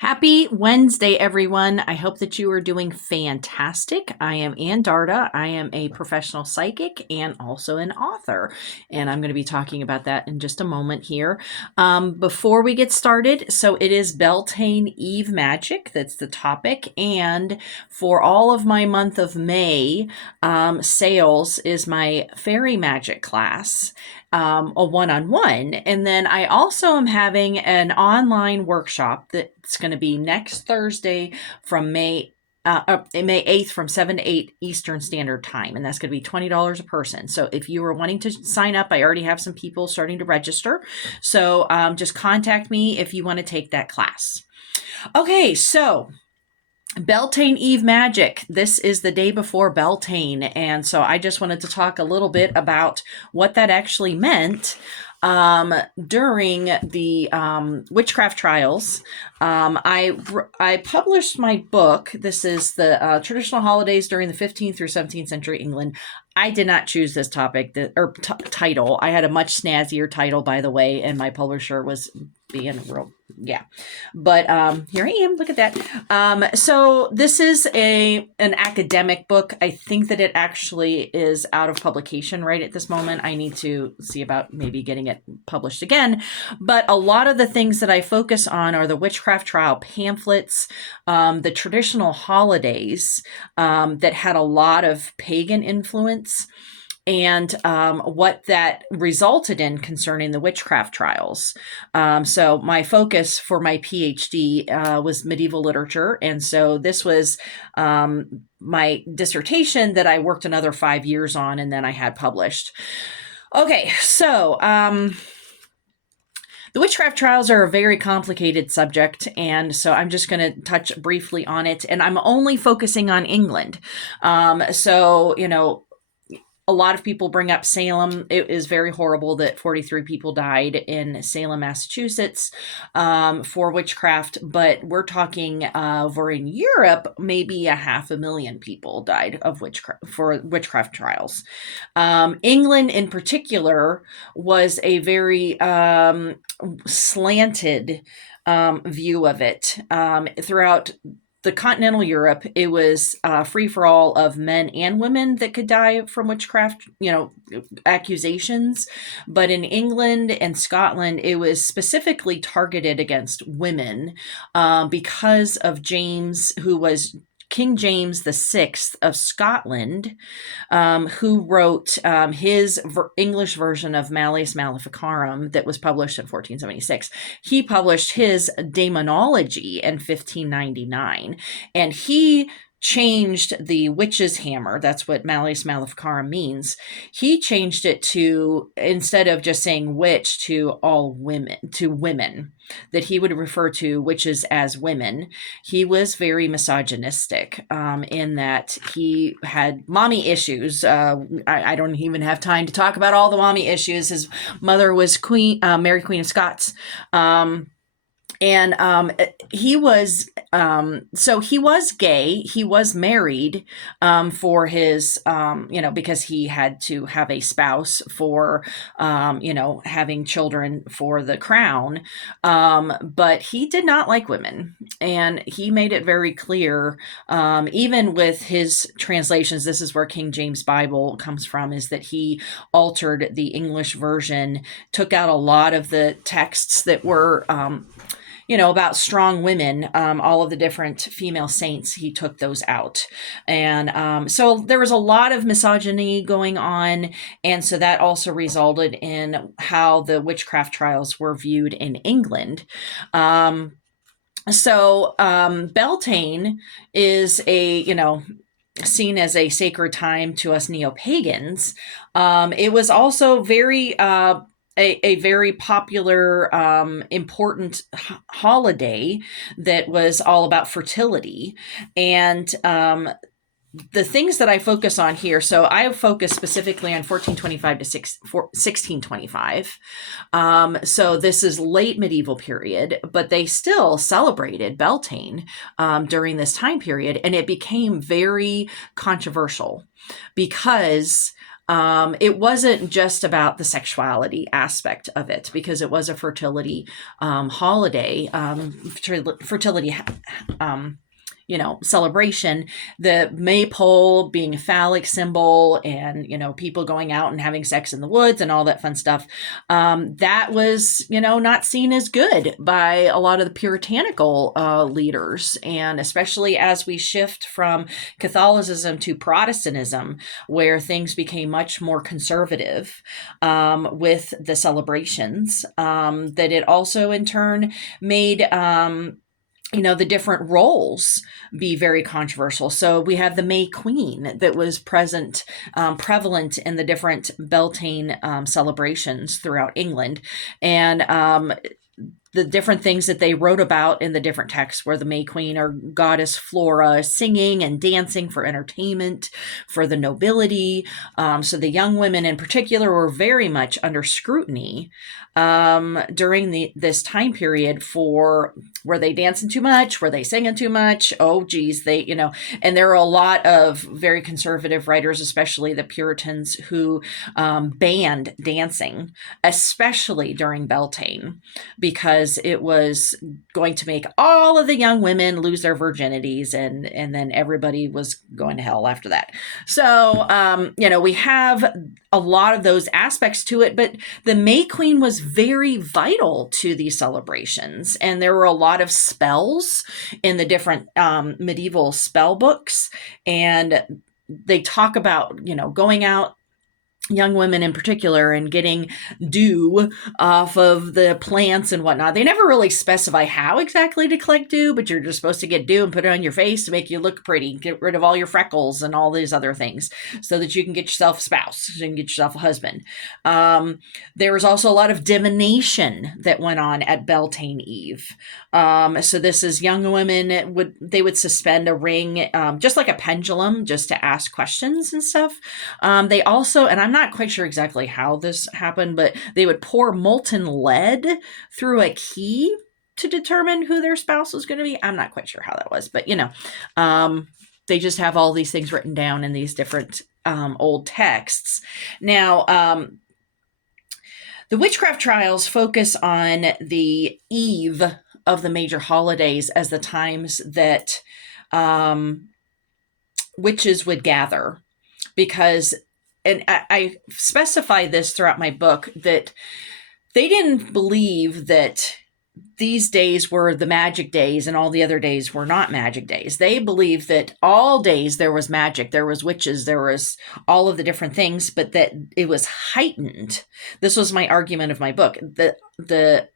Happy Wednesday, everyone. I hope that you are doing fantastic. I am Ann Darda. I am a professional psychic and also an author, and I'm going to be talking about that in just a moment here. Before we get started, so it is Beltaine Eve Magick. That's the topic. And for all of my month of May, sales is my fairy magic class, a one-on-one. And then I also am having an online workshop that's going to be next Thursday from May 8th from 7 to 8 Eastern Standard Time. And that's going to be $20 a person. So if you are wanting to sign up, I already have some people starting to register. So just contact me if you want to take that class. Okay, so Beltaine Eve Magick. This is the day before Beltane. And so I just wanted to talk a little bit about what that actually meant during the witchcraft trials. I published my book. This is the traditional holidays during the 15th through 17th century England. I did not choose this topic or title. I had a much snazzier title, by the way, and my publisher was being real, yeah. But here I am. Look at that. So this is an academic book. I think that it actually is out of publication right at this moment. I need to see about maybe getting it published again. But a lot of the things that I focus on are the witchcraft trial pamphlets, the traditional holidays that had a lot of pagan influence, and what that resulted in concerning the witchcraft trials. So my focus for my PhD was medieval literature. And so this was my dissertation that I worked another 5 years on, and then I had published. Okay, so the witchcraft trials are a very complicated subject, and so I'm just going to touch briefly on it, and I'm only focusing on England. A lot of people bring up Salem. It is very horrible that 43 people died in Salem, Massachusetts, for witchcraft, but we're talking over in Europe, maybe 500,000 people died of witchcraft trials. England in particular was a very slanted view of it. Throughout the continental Europe, it was free for all of men and women that could die from witchcraft, accusations. But in England and Scotland, it was specifically targeted against women because of James, who was King James VI of Scotland, who wrote his English version of Malleus Maleficarum that was published in 1476. He published his Daemonology in 1599, and he changed the witch's hammer. That's what Malleus Maleficarum means. He changed it to, instead of just saying witch, to all women, to women, that he would refer to witches as women. He was very misogynistic in that he had mommy issues. I don't even have time to talk about all the mommy issues. His mother was Mary Queen of Scots. He was, so he was gay. He was married for his, because he had to have a spouse for, having children for the crown. But he did not like women. And he made it very clear, even with his translations, this is where King James Bible comes from, is that he altered the English version, took out a lot of the texts that were, about strong women, all of the different female saints, he took those out. And so there was a lot of misogyny going on. And so that also resulted in how the witchcraft trials were viewed in England. Beltane is seen as a sacred time to us neo-pagans. It was also very a very popular, important holiday that was all about fertility. And the things that I focus on here, so I focus specifically on 1425 to 1625. So this is late medieval period, but they still celebrated Beltane during this time period, and it became very controversial because it wasn't just about the sexuality aspect of it, because it was a fertility holiday, fertility celebration. The maypole being a phallic symbol, and, people going out and having sex in the woods and all that fun stuff. That was, not seen as good by a lot of the puritanical leaders. And especially as we shift from Catholicism to Protestantism, where things became much more conservative with the celebrations, that it also in turn made the different roles be very controversial. So we have the May Queen that was prevalent in the different Beltaine celebrations throughout England. And the different things that they wrote about in the different texts, where the May Queen or goddess Flora singing and dancing for entertainment, for the nobility. So the young women in particular were very much under scrutiny during this time period for, were they dancing too much? Were they singing too much? Oh, geez, and there are a lot of very conservative writers, especially the Puritans, who banned dancing, especially during Beltane, because it was going to make all of the young women lose their virginities, and then everybody was going to hell after that. So, we have a lot of those aspects to it, but the May Queen was very vital to these celebrations. And there were a lot of spells in the different medieval spell books. And they talk about, going out, young women in particular, and getting dew off of the plants and whatnot. They never really specify how exactly to collect dew, but you're just supposed to get dew and put it on your face to make you look pretty, get rid of all your freckles and all these other things, so that you can get yourself a spouse, so you can get yourself a husband. There was also a lot of divination that went on at Beltaine Eve. So this is young women would suspend a ring, just like a pendulum, just to ask questions and stuff. They also, and I'm not quite sure exactly how this happened, but they would pour molten lead through a key to determine who their spouse was going to be. I'm not quite sure how that was, but they just have all these things written down in these different old texts. Now, the witchcraft trials focus on the eve of the major holidays as the times that witches would gather, because, and I specify this throughout my book, that they didn't believe that these days were the magic days and all the other days were not magic days. They believed that all days there was magic, there was witches, there was all of the different things, but that it was heightened. This was my argument of my book. The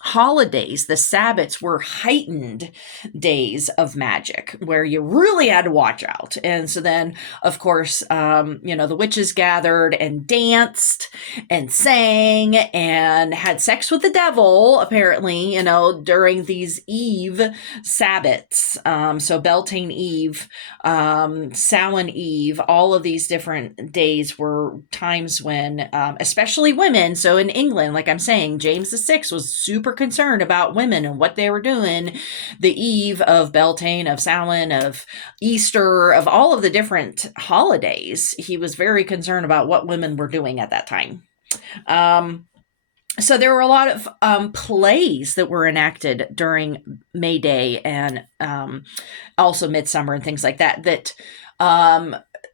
holidays, the Sabbats, were heightened days of magic where you really had to watch out. And so then, of course, the witches gathered and danced and sang and had sex with the devil, apparently, during these Eve Sabbats. So Beltane Eve, Samhain Eve, all of these different days were times when, especially women. So in England, like I'm saying, James VI was super concerned about women and what they were doing the eve of Beltane, of Samhain, of Easter, of all of the different holidays. He was very concerned about what women were doing at that time. So there were a lot of plays that were enacted during May Day and also Midsummer and things like that,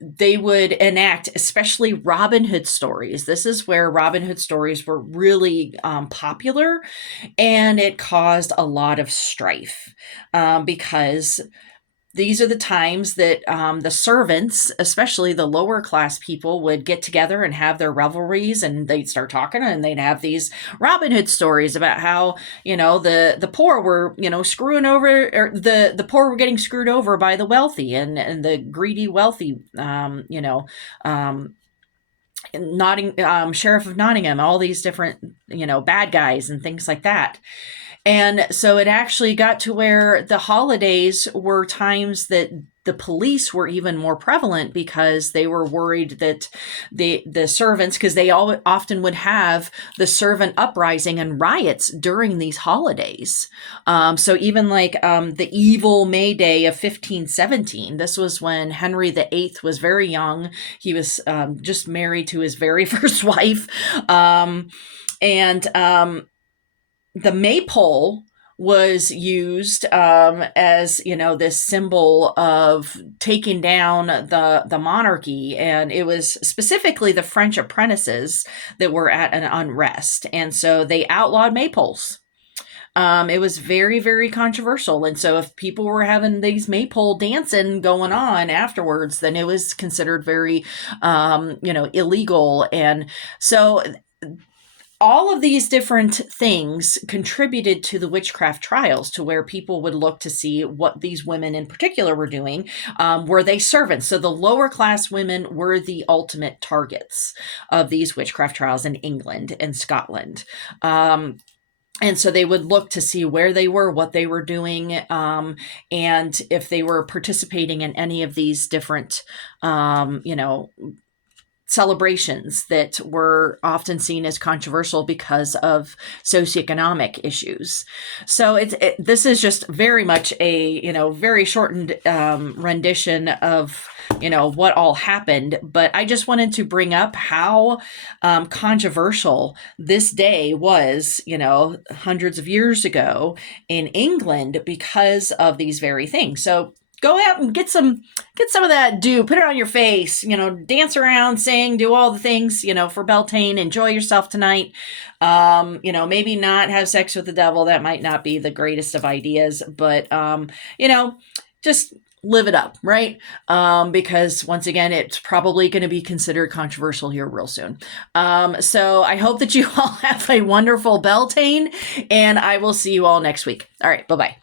they would enact, especially Robin Hood stories. This is where Robin Hood stories were really popular, and it caused a lot of strife because these are the times that the servants, especially the lower class people, would get together and have their revelries, and they'd start talking, and they'd have these Robin Hood stories about how, the poor were, screwing over, or the poor were getting screwed over by the wealthy, and the greedy wealthy, Sheriff of Nottingham, all these different, bad guys and things like that. And so it actually got to where the holidays were times that the police were even more prevalent because they were worried that the servants, because they all often would have the servant uprising and riots during these holidays. So even like the evil May Day of 1517, this was when Henry VIII was very young. He was just married to his very first wife. And the maypole was used as, this symbol of taking down the monarchy. And it was specifically the French apprentices that were at an unrest. And so they outlawed maypoles. It was very, very controversial. And so if people were having these maypole dancing going on afterwards, then it was considered very, illegal. And so all of these different things contributed to the witchcraft trials, to where people would look to see what these women in particular were doing. Were they servants? So the lower class women were the ultimate targets of these witchcraft trials in England and Scotland. And so they would look to see where they were, what they were doing, and if they were participating in any of these different, celebrations that were often seen as controversial because of socioeconomic issues. So this is just very much a, very shortened rendition of, what all happened. But I just wanted to bring up how controversial this day was, hundreds of years ago in England because of these very things. So go out and get some of that dew, put it on your face, dance around, sing, do all the things, for Beltaine, enjoy yourself tonight. Maybe not have sex with the devil. That might not be the greatest of ideas, but, just live it up, right? Because once again, it's probably going to be considered controversial here real soon. So I hope that you all have a wonderful Beltaine, and I will see you all next week. All right. Bye-bye.